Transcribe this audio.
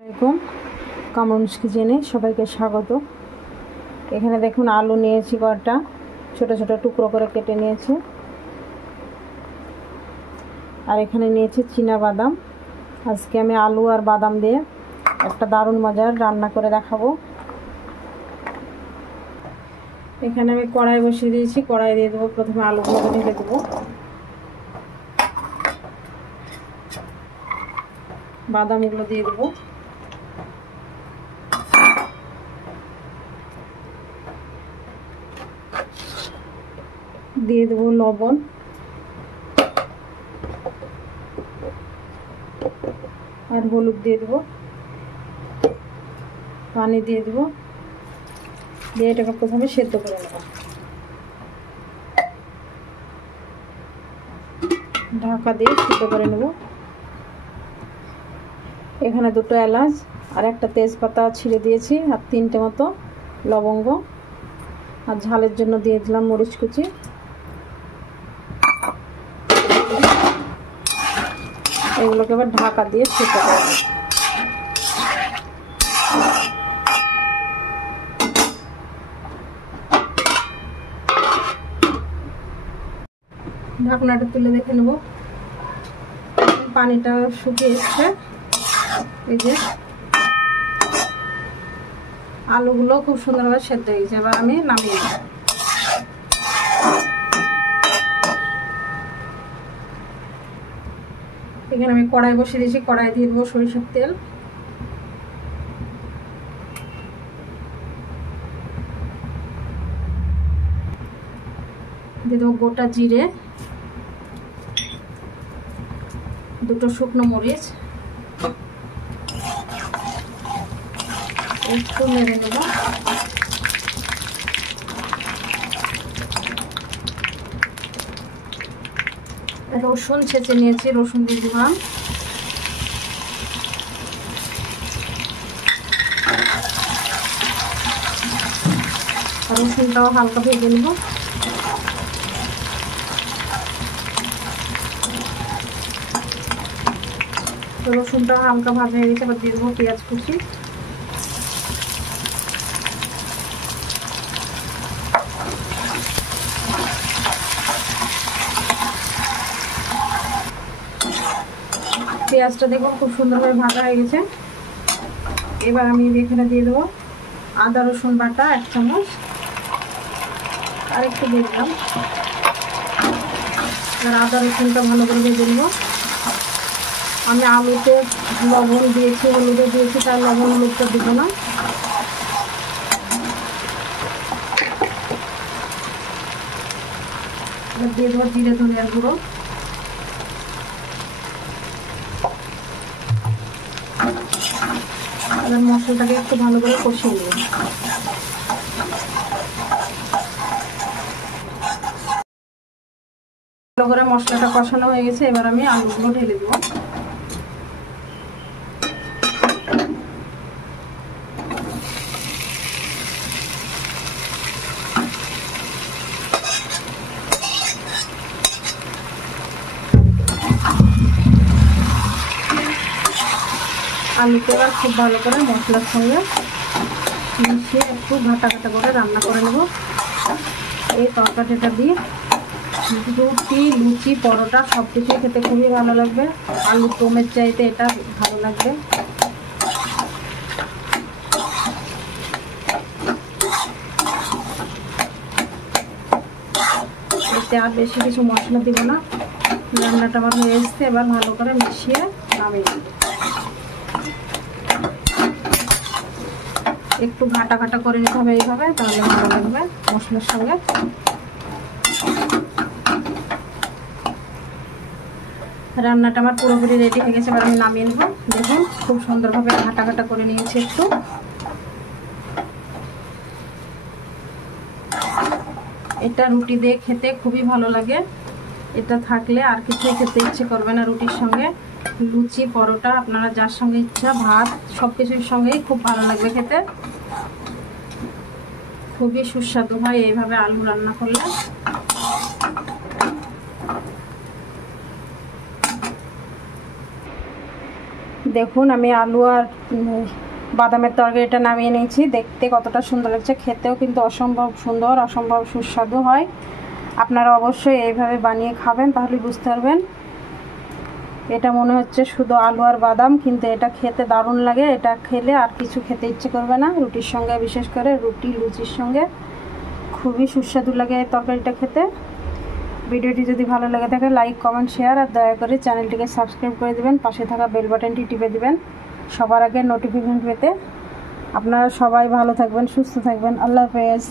আসসালামু আলাইকুম, কামরুনস কিচেনে সবাইকে স্বাগত। এখানে দেখুন আলু নিয়েছি, কয়েকটা ছোট ছোট টুকরো করে কেটে নিয়েছি। আর এখানে নিয়েছি চীনা বাদাম। আজকে আমি আলু আর বাদাম দিয়ে একটা দারুণ মজার রান্না করে দেখাবো। এখানে আমি কড়াই বসিয়ে দিয়েছি, কড়াই দিয়ে দেবো। প্রথমে আলুগুলো ঢেলে দেবো, বাদামগুলো দিয়ে দেবো, দিয়ে দেবো লবণ, আর হলুদ দিয়ে দেবো, পানি দিয়ে দেবো, দিয়ে এটাকে প্রথমে সেদ্ধ করে নেব। ঢাকা দিয়ে সেদ্ধ করে নেব। এখানে দুটো এলাচ আর একটা তেজপাতা ছিঁড়ে দিয়েছি, আর 3টে মতো লবঙ্গ, আর ঝালের জন্য দিয়ে দিলাম মরিচ কুচি। এগুলোকে এবার ঢাকা দিয়ে সেদ্ধ করে নেব। ঢাকনাটা তুলে দেখে নেব, পানিটা শুকিয়ে এসছে। এই যে আলুগুলো খুব সুন্দরভাবে সেদ্ধ হয়ে গেছে, এবার আমি নামিয়ে দেব। এখানে আমি কড়াই বসিয়ে দিয়েছি, কড়াই দিয়ে দেবো সরিষার তেল, দিয়ে দেবো গোটা জিরে, দুটো শুকনো মরিচ, একটু নেড়ে নেব। রসুন ছেঁচে নিয়েছি, রসুন দিয়ে দিলাম। রসুনটাও হালকা ভেজে নেব। রসুনটা হালকা ভাজা হয়ে গেছে, এবার দিয়ে দেবো পেঁয়াজ কুচি, পেঁয়াজটা দেখুন খুব সুন্দরভাবে ভাজা হয়ে গেছে। এবার আমি এখানে দিয়ে দেবো আদা রসুন বাটা 1 চামচ, আর একটু দিয়ে দিলাম। আর আদা রসুনটা ভালো করে ভেজে নেব। আমি আলুতে লবণ দিয়েছি, হলুদও দিয়েছি, তার লবণ হলুদটা দিব না। এবার দিয়ে দেবো জিরে ধনিয়ার গুঁড়ো, এবার মশলাটাকে একটু ভালো করে কষিয়ে নেব। ভালো করে মশলাটা কষানো হয়ে গেছে, এবার আমি আলুগুলো ঢেলে দেবো। আলুকে এবার খুব ভালো করে মশলার সঙ্গে মিশিয়ে একটু ঘাটা ঘাটা করে রান্না করে নেব। এই তরকারিটা দিয়ে রুটি, লুচি, পরোটা সব কিছুই খেতে খুবই ভালো লাগবে। আলুর দমের চাইতে এটা ভালো লাগবে। এতে আর বেশি কিছু মশলা দিব না। রান্নাটা আমার হয়ে এসছে, এবার ভালো করে মিশিয়ে নামিয়ে দেব। একটু ঘাটা ঘাটা করে নিতে হবে এইভাবে, তাহলে ভালো লাগবে মশলার সঙ্গে। রান্নাটা আমার পুরোপুরি রেডি হয়ে গেছে, এবার আমি নামিয়ে নেব। দেখুন খুব সুন্দরভাবে ঘাটা ঘাটা করে নিয়েছি একটু। এটা রুটি দিয়ে খেতে খুবই ভালো লাগে। এটা থাকলে আর কিছুই খেতে ইচ্ছে করবে না রুটির সঙ্গে। লুচি, পরোটা আপনারা যার সঙ্গে ইচ্ছা, ভাত, সব কিছুর সঙ্গেই খুব ভালো লাগবে খেতে। খুবই সুস্বাদু হয় এইভাবে আলু রান্না করলে। দেখুন আমি আলু আর বাদামের তরকারিটা নামিয়ে নিয়েছি। দেখতে কতটা সুন্দর লাগছে, খেতেও কিন্তু অসম্ভব সুন্দর, অসম্ভব সুস্বাদু হয়। আপনারা অবশ্যই এইভাবে বানিয়ে খাবেন, তাহলে বুঝতে পারবেন। এটা মনে হচ্ছে শুধু আলু আর বাদাম, কিন্তু এটা খেতে দারুণ লাগে। এটা খেলে আর কিছু খেতে ইচ্ছে করবে না, রুটির সঙ্গে, বিশেষ করে রুটি লুচির সঙ্গে খুবই সুস্বাদু লাগে এই তরকারিটা খেতে। ভিডিওটি যদি ভালো লেগে থাকে লাইক, কমেন্ট, শেয়ার আর দয়া করে চ্যানেলটিকে সাবস্ক্রাইব করে দেবেন। পাশে থাকা বেল বাটনটি টিপে দিবেন সবার আগে নোটিফিকেশন পেতে। আপনারা সবাই ভালো থাকবেন, সুস্থ থাকবেন। আল্লাহ হাফেজ।